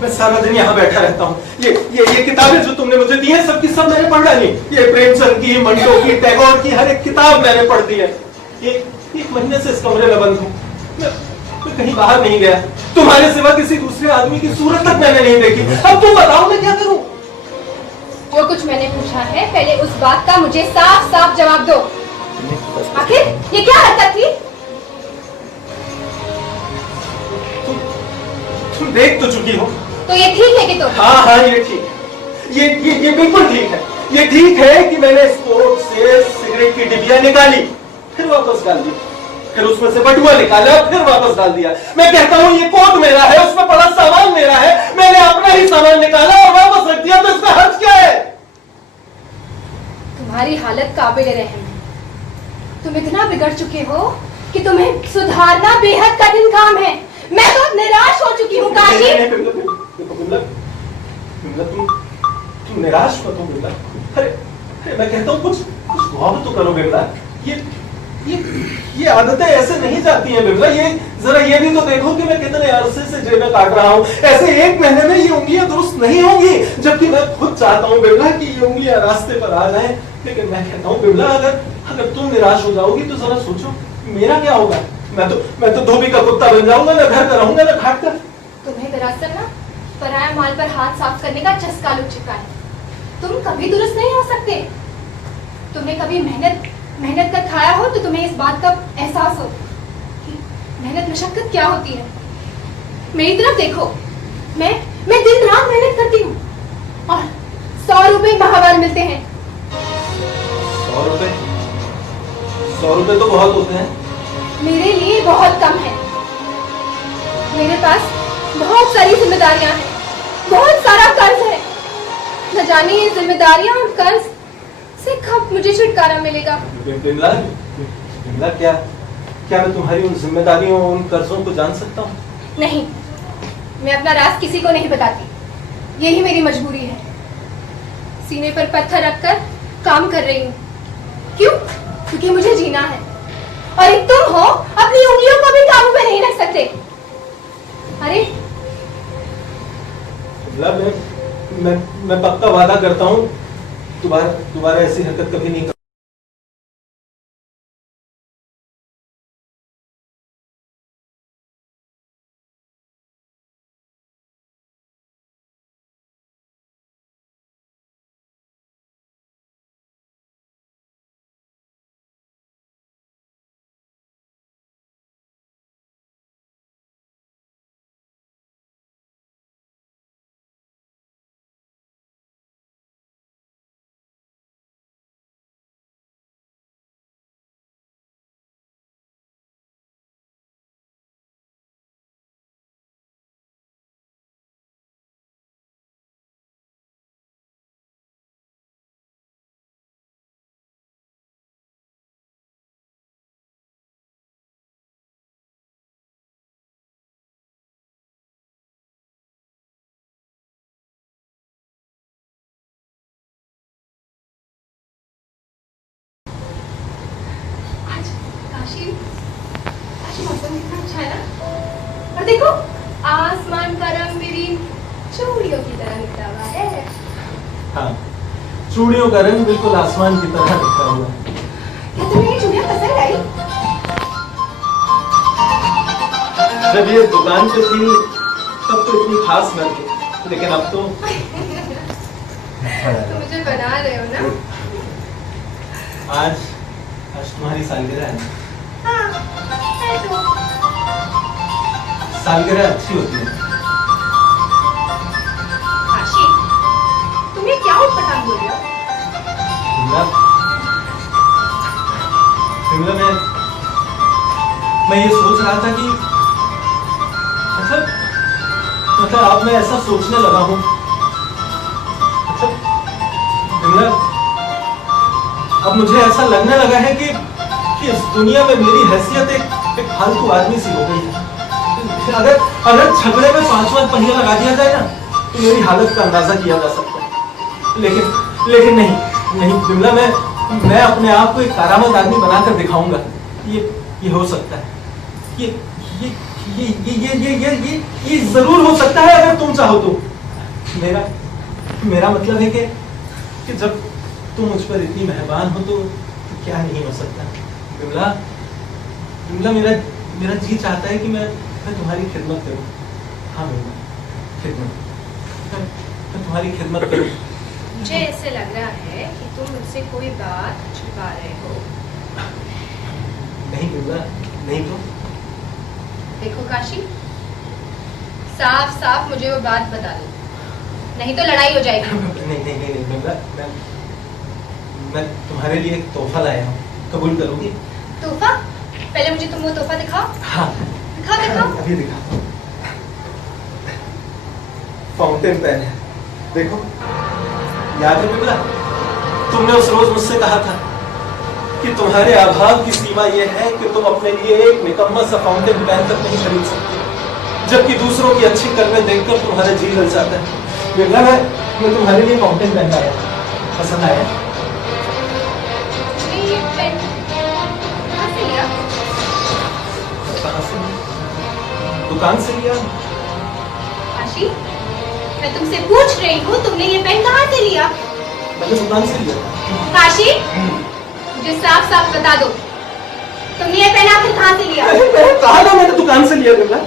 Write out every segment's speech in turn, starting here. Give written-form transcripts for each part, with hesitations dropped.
मैं सारा दिन यहाँ बैठा रहता हूँ। ये किताबें जो तुमने मुझे दी हैं सबकी सब मैंने पढ़ डाली। ये प्रेमचंद की, मंटो की, टैगोर की हर एक किताब मैंने पढ़ दी है। एक महीने से इस कमरे में बंद हूँ। मैं कहीं बाहर नहीं गया। तुम्हारे सिवा किसी दूसरे आदमी की सूरत तक मैंने नहीं देखी। अब तुम बताओ मैं क्या करूँ? जो कुछ मैंने पूछा है पहले उस बात का मुझे साफ साफ जवाब दो। आखिर ये क्या हरकत थी? तुम देख तो चुकी हो। तो ये ठीक है कि तुम? हाँ ये ठीक। ये बिल्कुल ठीक है। ये ठीक है कि मैंने इस कोट से सिगरेट की डिबिया निकाली, फिर वापस डाल दी, फिर उसमें से बटुआ निकाला, फिर वापस डाल दिया। मैं कहता हूँ ये कोट मेरा है, उसमें पड़ा सामान मेरा है, मैंने अपना ही सामान निकाला और वापस रख दिया, तो इसका हर्ज क्या है? तुम्हारी हालत काबिल रहम है। तुम इतना बिगड़ चुके हो कि तुम्हें सुधारना बेहद कठिन काम है। मैं तो निराश हो चुकी हूँ काशी। तुम निराश मत हो बिमला। अरे मैं कहता हूँ कुछ गौर तो करो बिमला। ये आदतें ऐसे नहीं जाती हैं बिमला। ये जरा ये भी तो देखो कि मैं कितने अरसे से जेबें काट रहा हूँ। ऐसे एक महीने में ये उंगलियां दुरुस्त नहीं होंगी, जबकि मैं खुद चाहता हूँ बिमला कि ये उंगलियां रास्ते पर आ जाएं। लेकिन मैं कहता हूँ बिमला, अगर तुम निराश हो जाओगी तो जरा सोचो मेरा क्या होगा। मैं तो धोबी का कुत्ता बन जाऊंगा, ना घर का रहूंगा ना घाट का। तुम्हें दरअसल ना पराया माल पर हाथ साफ करने का चस्का लग चुका है। तुम कभी दुरुस्त नहीं हो सकते। तुमने कभी मेहनत कर खाया हो तो तुम्हें इस बात का एहसास हो कि मेहनत मशक्कत क्या होती है। मेरी तरफ देखो, मैं दिन रात मेहनत करती हूँ और 100 रुपए माहवार मिलते हैं। 100 रुपए तो बहुत होते हैं। मेरे लिए बहुत कम है। मेरे पास बहुत सारी जिम्मेदारियां हैं, बहुत सारा कर्ज है। न जाने ये जिम्मेदारियां और कर्ज से कब मुझे छुटकारा मिलेगा। बिमला, क्या मैं तुम्हारी उन जिम्मेदारियों, उन कर्जों को जान सकता हूँ? नहीं, मैं अपना राज किसी को नहीं बताती। यही मेरी मजबूरी है। सीने पर पत्थर रखकर काम कर रही हूँ। क्यों? क्योंकि मुझे जीना है। और एक तुम हो, अपनी उंगलियों को भी काबू में नहीं रख सकते। अरे मैं पक्का वादा करता हूँ दोबारा ऐसी हरकत कभी नहीं। आज मौसम कितना अच्छा है ना। और देखो आसमान का रंग मेरी चूड़ियों की तरह निकला हुआ है। हाँ, चूड़ियों का रंग बिल्कुल आसमान की तरह निकला हुआ है। क्या तुम्हें ये चूड़ियां पसंद आई? जब ये दुकान पे थी तब तो इतनी खास न थी, लेकिन अब तो मुझे बना रहे हो ना। आज तुम्हारी सालगिरह है। हाँ, है तो। सालगिरह अच्छी होती है। काशी, उटपटांग बोल रहे हो? विमला, मैं ये सोच रहा था कि मतलब अब मैं ऐसा सोचने लगा हूं, विमला, अब मुझे ऐसा लगने लगा है कि इस दुनिया में मेरी हैसियत एक फालतू आदमी सी हो गई है। अगर झगड़े में 5वां पहिया लगा दिया जाए ना, तो मेरी हालत का अंदाजा किया जा सकता है। लेकिन नहीं विमला, मैं अपने आप को एक कारामद आदमी बनाकर दिखाऊंगा। ये हो सकता है, ये जरूर हो सकता है अगर तुम चाहो तो। मेरा मतलब है कि जब तुम मुझ पर इतनी मेहरबान हो तो क्या नहीं हो सकता। विमला, मेरा जी चाहता है कि मैं तुम्हारी खिदमत करूं। हाँ विमला, मैं तुम्हारी खिदमत करूं। मुझे ऐसे लग रहा है कि तुम मुझसे कोई बात छुपा रहे हो। नहीं विमला, नहीं तो। देखो काशी, साफ साफ मुझे वो बात बता दो, नहीं तो लड़ाई हो जाएगी। नहीं विमला, मैं तुम्हारे लिए एक तोहफा लाया हूँ, कबूल करोगी? तोहफा? पहले मुझे तुम वो तोहफा दिखाओ। हाँ दिखाओ। अभी दिखाता हूँ। फाउंटेन पेन है, देखो। याद है विमला, तुमने उस रोज मुझसे कहा था कि तुम्हारे अभाव की सीमा यह है कि तुम अपने लिए एक निकम्मा सा फाउंटेन पेन तक नहीं खरीद सकती, जबकि दूसरों की अच्छी कलमें देखकर तुम्हारा जी जल जाता है। विमला, मैं तुम्हारे लिए फाउंटेन पेन लाया, पसंद आया? ये पेन कहाँ से लिया? कहाँ से? दुकान से लिया। काशी, मैं तुमसे पूछ रही हूँ, तुमने ये पेन कहाँ से लिया? मैंने दुकान से लिया। काशी, मुझे साफ साफ बता दो, तुमने ये पेन आखिर कहाँ से लिया? कहा ना मैंने दुकान से लिया। विमला,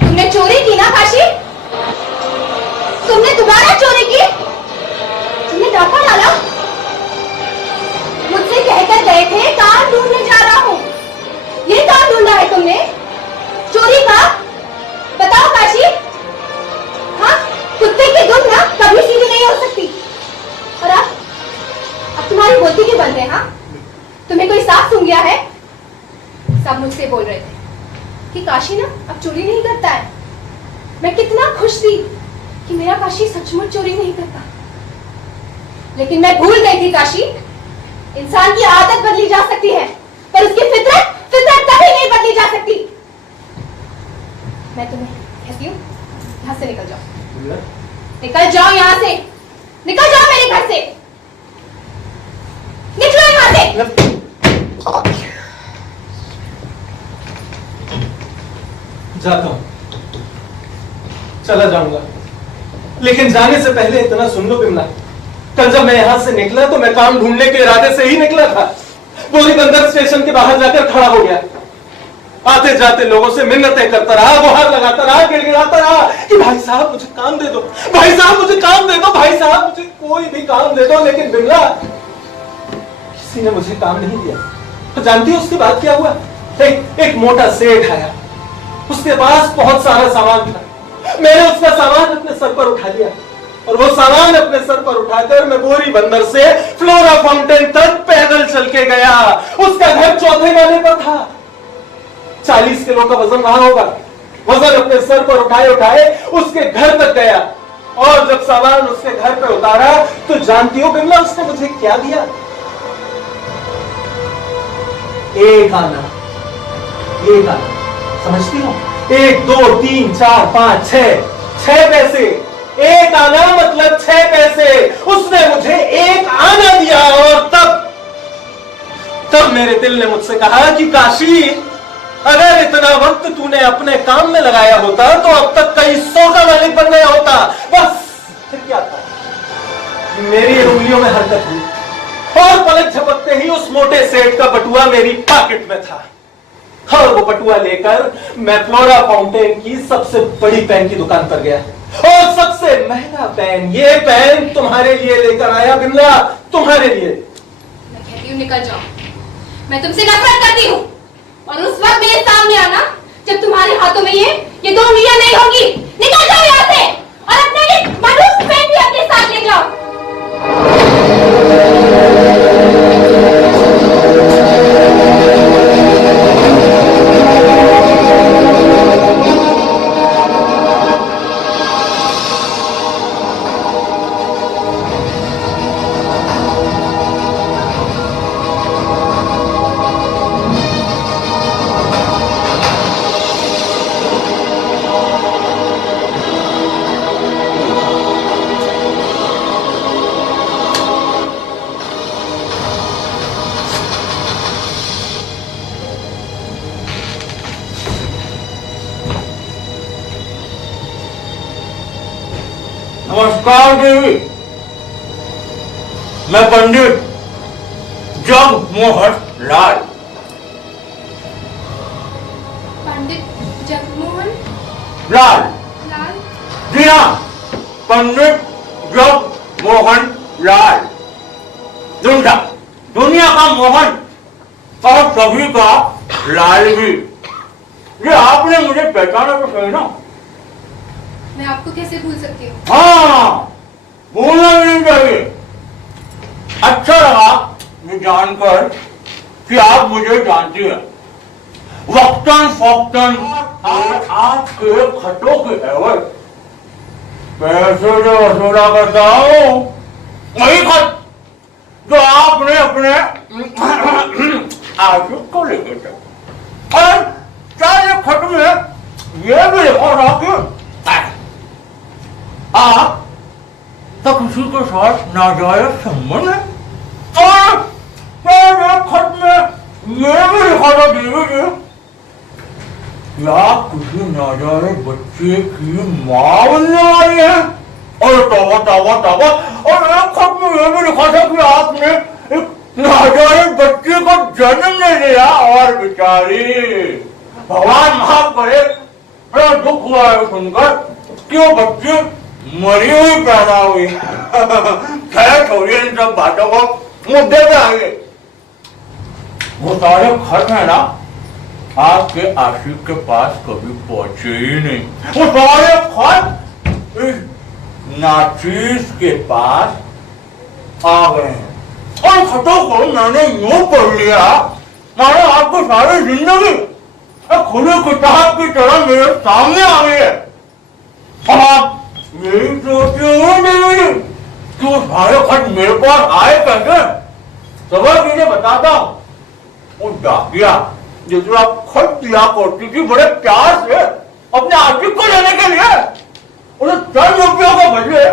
तुमने चोरी की ना काशी? तुमने दोबारा चोरी की? तुमने डाका डाला? मुझसे कहकर गए थे कार ढूंढने जा रहा हूँ, ये कार ढूंढा है तुमने? चोरी का? बताओ काशी। हाँ, कुत्ते की दुम ना कभी सीधी नहीं हो सकती। और अब तुम्हारी बोलती क्यों बंद है? हाँ, तुम्हें कोई साफ सुन गया है? सब मुझसे बोल रहे थे कि काशी ना अब चोरी नहीं करता है। मैं कितना खुश थी कि मेरा काशी सचमुच चोरी नहीं करता, लेकिन मैं भूल गई थी काशी, इंसान की आदत बदली जा सकती है पर उसकी फितरत कभी नहीं बदली जा सकती। मैं तुम्हें कहती हूँ, यहाँ से निकल जाओ। निकल जाओ यहाँ से, निकल जाओ मेरे घर से, निकलो यहाँ से। जाता हूँ, चला जाऊंगा, लेकिन जाने से पहले इतना सुन लो विमला, कल जब मैं यहाँ से निकला तो मैं काम ढूंढने के इरादे से ही निकला था। बोरीबंदर स्टेशन के बाहर जाकर खड़ा हो गया, आते जाते लोगों से मिन्नतें करता रहा, गुहार लगाता रहा, गिड़गिड़ाता रहा कि भाई साहब मुझे काम दे दो, भाई साहब मुझे काम दे दो, भाई साहब मुझे कोई भी काम दे दो। लेकिन विमला, किसी ने मुझे काम नहीं दिया। तो जानती हो उसके बाद क्या हुआ? एक मोटा सेठ आया, उसके पास बहुत सारा सामान था। मैंने उसका सामान अपने सर पर उठा लिया और वो सामान अपने सर पर उठाकर मैं बोरीबंदर से फ्लोरा फाउंटेन तक पैदल चल के गया। उसका घर चौथे माले पर था। 40 किलो का वजन रहा होगा। वजन अपने सर पर उठाए उसके घर तक गया और जब सामान उसके घर पे उतारा तो जानती हो बिमला उसने मुझे क्या दिया? एक आना। समझती हो? 1 2 3 4 5 6 पैसे। एक आना मतलब 6 पैसे। उसने मुझे एक आना दिया और तब मेरे दिल ने मुझसे कहा कि काशी, अगर इतना वक्त तूने अपने काम में लगाया होता तो अब तक कई 100 का मालिक बन गया होता। बस फिर क्या था? मेरी उंगलियों में हरकत हुई और पलक झपकते ही उस मोटे सेठ का बटुआ मेरी पॉकेट में था और वो बटुआ लेकर मैं फ्लोरा फाउंटेन की सबसे बड़ी पेन की दुकान पर गया और सबसे महंगा पेन, ये पेन तुम्हारे लिए लेकर आया बिमला, तुम्हारे लिए। मैं कहती हूँ निकल जाओ, मैं तुमसे नफरत करती हूँ और उस वक्त मेरे सामने आना जब तुम्हारे हाथों में ये 2 उंगलियां नहीं होगी। निकल जाओ यहाँ से और अपने लिए मनुष्य उस पेन भी अपने साथ ले जाओ। नमस्कार देवी, मैं पंडित जगमोहन लाल। पंडित जगमोहन लाल? लाल? जी हाँ, पंडित जगमोहन लाल। दुनिया का मोहन और सभी का लाल भी। ये आपने मुझे पहचाना तो सही ना? मैं आपको कैसे भूल सकती हूँ? हाँ, भूलना भी नहीं चाहिए। अच्छा लगा ये जानकर कि आप मुझे जानती हैं। वक्तन फोक्तन और आपके खतों के एवज पैसे जो वसूला करता हूँ, वही खत जो आपने अपने आशिक को लेकर थे। और क्या ये खत में ये भी लिखा था कि आप तो किसी के साथ नाजायज संबंध है। और मेरे खत में ये भी लिखा था देवी जी कि आप किसी नाजायज बच्चे की मां बनने वाली है। और तौबा तौबा तौबा। और एक खत में ये भी लिखा था कि आपने एक नाजायज बच्चे को जन्म दे दिया। और बेचारी, भगवान माफ करे, बड़ा दुख हुआ है सुनकर कि वो बच्चे मरी हुई पैदा हुई। खैर छोड़िए इन सब बातों को, मुद्दे पे आइए। वो सारे खत है ना, आपके आशिक के पास कभी पहुंचे ही नहीं। वो सारे खत इस नाचीज के पास आ गए हैं। और खतों को मैंने यूं पढ़ लिया मानो आपको सारी जिंदगी खुले किताब की तरह मेरे सामने आ गई है। आप यही सोचते हो देवी कि वो सारे खत मेरे पास आए कैसे? सबक इन्हें बताता हूँ। वो डाकिया जिसको आप खत दिया करती थी बड़े प्यार से अपने आशिक को लेने के लिए, उन्हें 10 रुपयों के बदले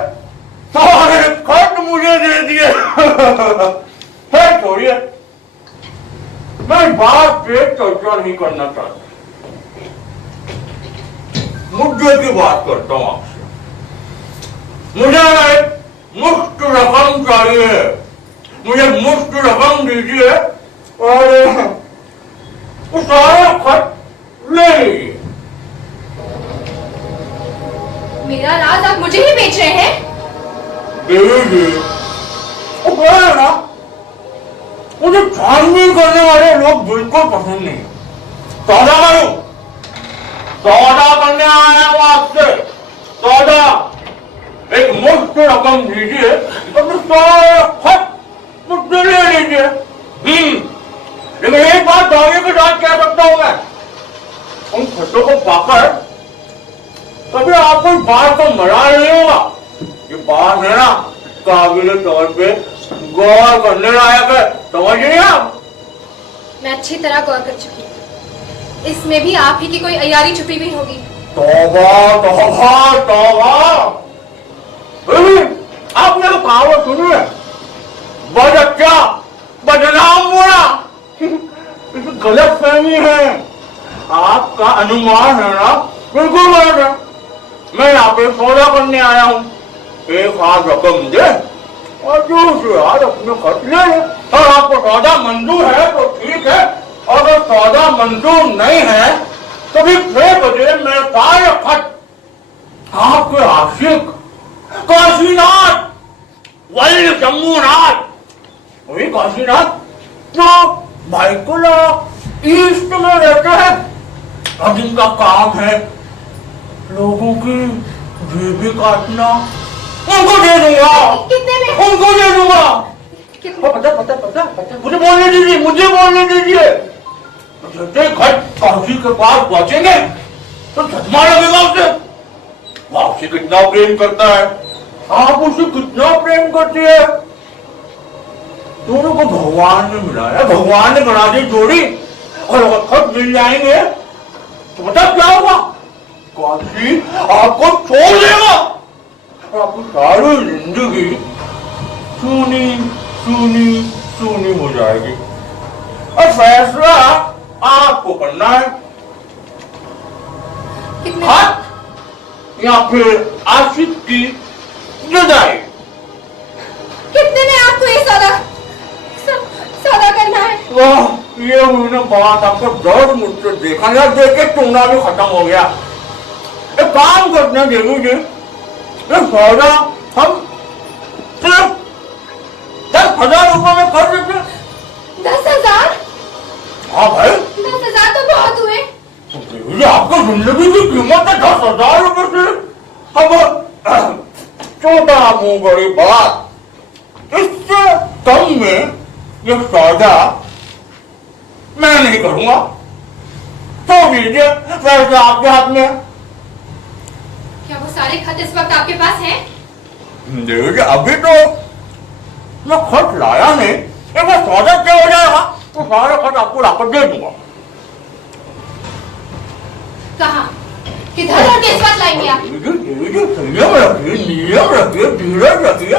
सारे खत मुझे दे दिए। फिर छोड़िए, मैं बात पे चर्चा नहीं करना चाहता, मुद्दे की बात करता हूँ आपसे। मुझे एक मुफ्त रकम चाहिए, मुझे मुफ्त रकम दीजिए और वो सारे खत ले लीजिए। मेरा राज आप मुझे ही बेच रहे हैं? देवी जी, वो कह रहे ना, मुझे छानबीन करने वाले लोग बिल्कुल पसंद नहीं। सौदा करूं, सौदा करने आया हूं आपसे। सौदा, एक मुफ्त रकम दीजिए, अपने सारे खत मुझसे ले लीजिए। लेकिन एक बात दावे के साथ कह सकता हूं मैं, उन खतों को पाकर कभी आपको इस बात को मलाल नहीं होगा। ये बात है ना, काबिल तौर पे गौर करने लायक है, समझिए आप। मैं अच्छी तरह गौर कर चुकी हूँ, इसमें भी आप ही की कोई अयारी छुपी हुई होगी। तौबा तौबा तौबा। आपने तो कहावत सुनी है, बदच्चा बदनाम बुरा। गलत फहमी है, आपका अनुमान है ना, बिल्कुल गलत है। मैं यहाँ पे सौदा करने आया हूँ, एक हाथ रकम दे और दूसरे हाथ अपने खत ले। और आपको सौदा मंजूर है तो ठीक है, अगर सौदा मंजूर नहीं है तो भी 6 बजे मेरे सारे खत आपके आशिक काशीनाथ, वल्ल शंभूनाथ, वही काशीनाथ जो भाईकुला ईस्ट में रहते हैं। अब इनका काम है लोगों की जेबें काटना, उनको दे दूंगा, कितने में? उनको दे दूंगा। कितने? पता मुझे बोलने दीजिए, मुझे बोलने दीजिए। जैसे घर काशी के पास पहुंचेंगे तो धमा लगेगा उसे। आपसे कितना प्रेम करता है, आप उसे कितना प्रेम करती है। दोनों को भगवान ने मिलाया, भगवान ने बना दी जोड़ी, और वक्त मिल जाएंगे तो पता क्या होगा, काशी आपको छोड़ देगा और आपकी सारी जिंदगी सूनी सूनी सूनी हो जाएगी। और फैसला आपको करना है, कितने? खत या फिर आशिक की जुदाई। कितने में आपको ये सौदा करना है? वाह, ये हुई ना बात। आपका दर्द मुझसे देखा या देख के टूना भी खत्म हो गया। एक काम करते हैं देवी जी, ये सौदा हम सिर्फ 10,000 रुपए में कर देते हैं। 10,000? हाँ भाई, 10,000 तो बहुत हुए। ये आपकी जिंदगी की कीमत है 10,000 रुपए से। अब छोटा मुंह बड़ी बात, इससे कम में ये सौदा मैं नहीं करूंगा। तो दीजिए, वैसे आपके हाथ में है। क्या वो सारे खत इस वक्त आपके पास हैं? देखिए, अभी तो मैं खत लाया नहीं, एक बार सौदा क्या हो जाएगा तो सारे खत आपको लाकर दे दूंगा। कहाँ? किधर और किस वक्त लाएंगे आप? संयम रखिए, नियम रखिए, धीरज रखिए।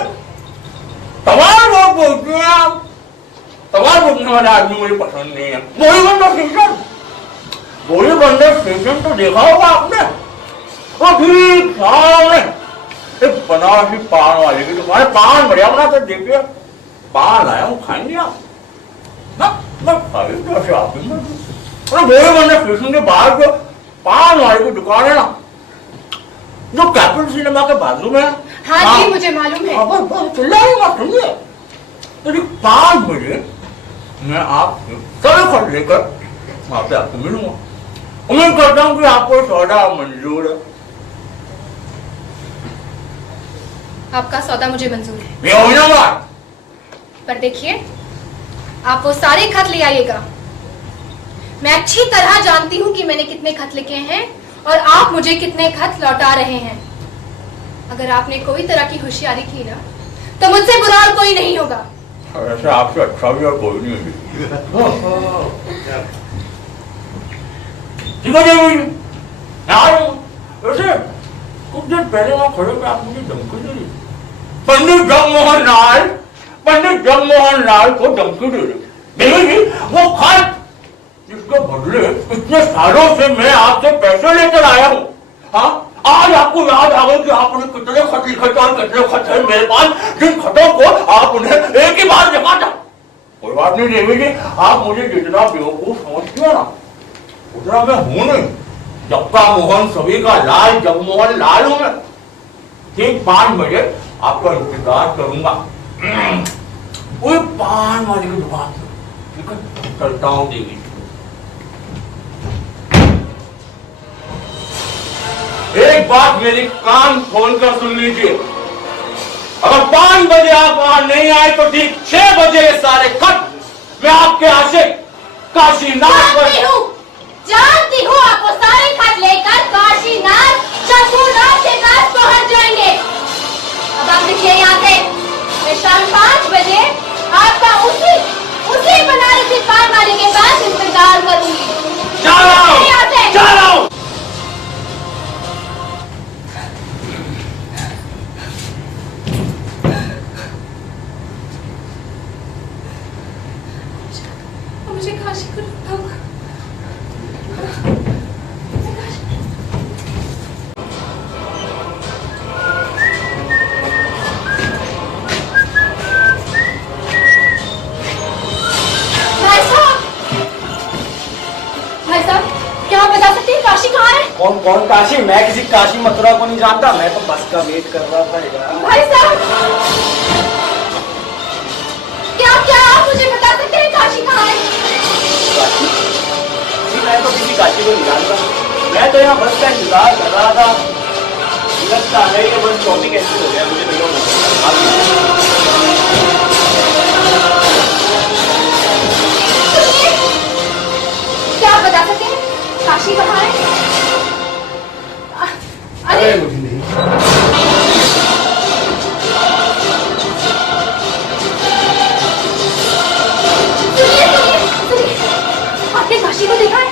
सवाल बहुत बोलते हैं आप, सवाल बोलने वाले आदमी मुझे पसंद नहीं है। वही बंदा स्टेशन तो देखा होगा आपने, और ठीक सामने एक बनारसी पान वाले की दुकान, पान बढ़िया बनाते, देखिए पान लाया हूँ, खाएंगे आप ना? मैं कैसे आप वही बंदा स्टेशन के बाहर जो पान वाले की दुकान है ना, जो कैपिटल सिनेमा के बाजू में है। हाँ जी, मुझे मालूम है। सुनिए, तो 5 बजे मैं आपसे सभी खत लेकर वहां पे आपको मिलूंगा। उम्मीद करता हूँ कि आपको सौदा मंजूर है। आपका सौदा मुझे मंजूर है, ये हो ना बात। पर देखिए, आप वो सारे खत ले आइएगा। मैं अच्छी तरह जानती हूँ कि मैंने कितने खत लिखे हैं और आप मुझे कितने खत लौटा रहे हैं। अगर आपने कोई तरह की होशियारी की ना, तो मुझसे बुरा और कोई नहीं होगा। ऐसे आपसे अच्छा भी और कोई नहीं होगी। ठीक है जी, वैसे कुछ दिन पहले वहां खड़े पे आप मुझे धमकी दे रही, पंडित जगमोहन लाल को धमकी दे रही। देवी जी, वो खत जिसके बदले इतने सालों से मैं आपसे पैसे लेकर आया हूँ, हाँ, आज आपको याद आ गया कि आपने कितने खत लिखे थे और कितने खत है मेरे पास, जिन खतों को आप उन्हें एक ही बार जमा था। कोई बात नहीं देवी जी, आप मुझे जितना बेवकूफ समझती हो ना, उतना मैं हूं नहीं। जगता मोहन सभी का लाल जगमोहन लाल हूं मैं। ठीक 5 बजे आपका इंतजार करूंगा, वही पान वाले की दुकान पे। ठीक है, चलता हूँ देवी। एक बात मेरी कान खोलकर सुन लीजिए, अगर 5 बजे आप वहां नहीं आए तो ठीक 6 बजे सारे खत मैं आपके आशिक काशीनाथ जानती हूँ आप वो सारे खत लेकर काशीनाथ शंभूनाथ के पास पहुँच जाएंगे। अब आप देखिए यहाँ से, मैं शाम 5 बजे आपका उसी बनारसी पान वाले के पास इंतजार करूंगी। चलो। मुझे काशी को रुकना होगा। भाई साहब, क्या आप बता सकते हैं काशी कहाँ है? कौन काशी? मैं किसी काशी मथुरा को नहीं जानता, मैं तो बस का वेट कर रहा था यार। भाई साहब, क्या आप मुझे बता सकते हैं काशी कहाँ है? काशी? मैं तो किसी काशी को नहीं जानता, मैं तो यहाँ बस का इंतजार कर रहा था। रास्ता आ गया, ये बस टॉपिक कैंसिल हो गया, मुझे नहीं होना। क्या आप बता सकते हैं काशी कहाँ है? अरे मुझे नहीं। सुनिए, आपने काशी को देखा है?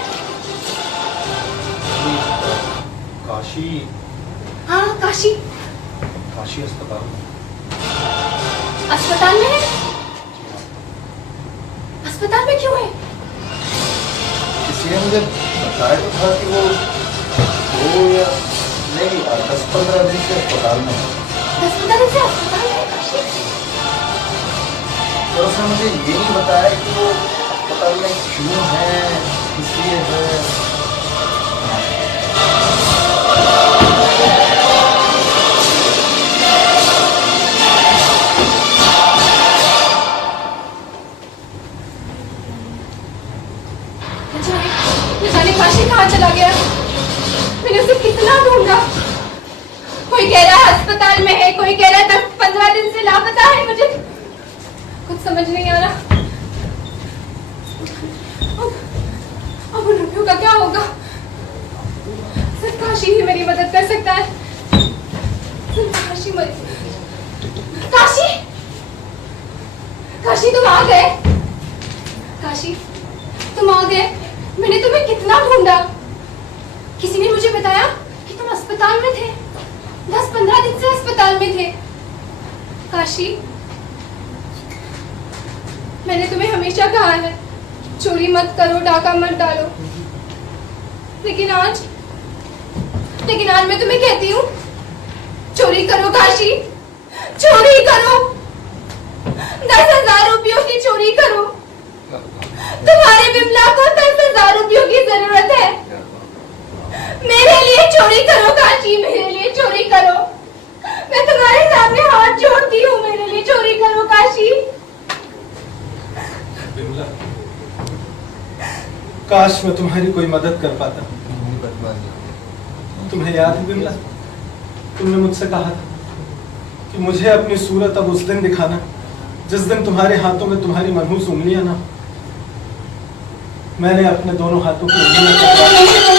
काशी? हाँ काशी। काशी अस्पताल में? अस्पताल में है? अस्पताल में क्यों है? किसी ने मुझे बताया तो था कि वो 10-15 दिन से अस्पताल में है। 10-15 दिन से अस्पताल में है काशी? और उसने मुझे ये नहीं बताया कि वो अस्पताल में क्यों है, इसलिए है। न जाने काशी कहाँ चला गया। मैंने उसे कितना ढूंढा। कोई कह रहा है अस्पताल में है, कोई कह रहा है 10-15 दिन से लापता है। मुझे कुछ समझ नहीं आ रहा। अब उन रुपयों का क्या होगा? सिर्फ काशी ही मेरी मदद कर सकता है। सिर्फ काशी काशी, काशी तुम आ गए। काशी तुम आ गए। मैंने तुम्हें कितना ढूंढा। किसी ने मुझे बताया कि तुम अस्पताल में थे, 10-15 दिन से अस्पताल में थे। काशी, मैंने तुम्हें हमेशा कहा है चोरी मत करो, डाका मत डालो, लेकिन आज मैं तुम्हें कहती हूँ चोरी करो काशी, चोरी करो। 10,000 रुपयों की चोरी करो। तुम्हारे बिमला को 10,000 रुपयों की जरूरत है। मेरे लिए चोरी करो काशी, मेरे लिए चोरी करो। मैं तुम्हारे सामने हाथ जोड़ती हूँ, मेरे लिए चोरी करो काशी। बिमला, काश मैं तुम्हारी कोई मदद कर पाता। तुम्हें याद है बिमला, तुमने मुझसे कहा था कि मुझे अपनी सूरत अब उस दिन दिखाना जिस दिन तुम्हारे हाथों में तुम्हारी मनहूस उंगलियां ना। मैंने अपने दोनों हाथों की उंगलियां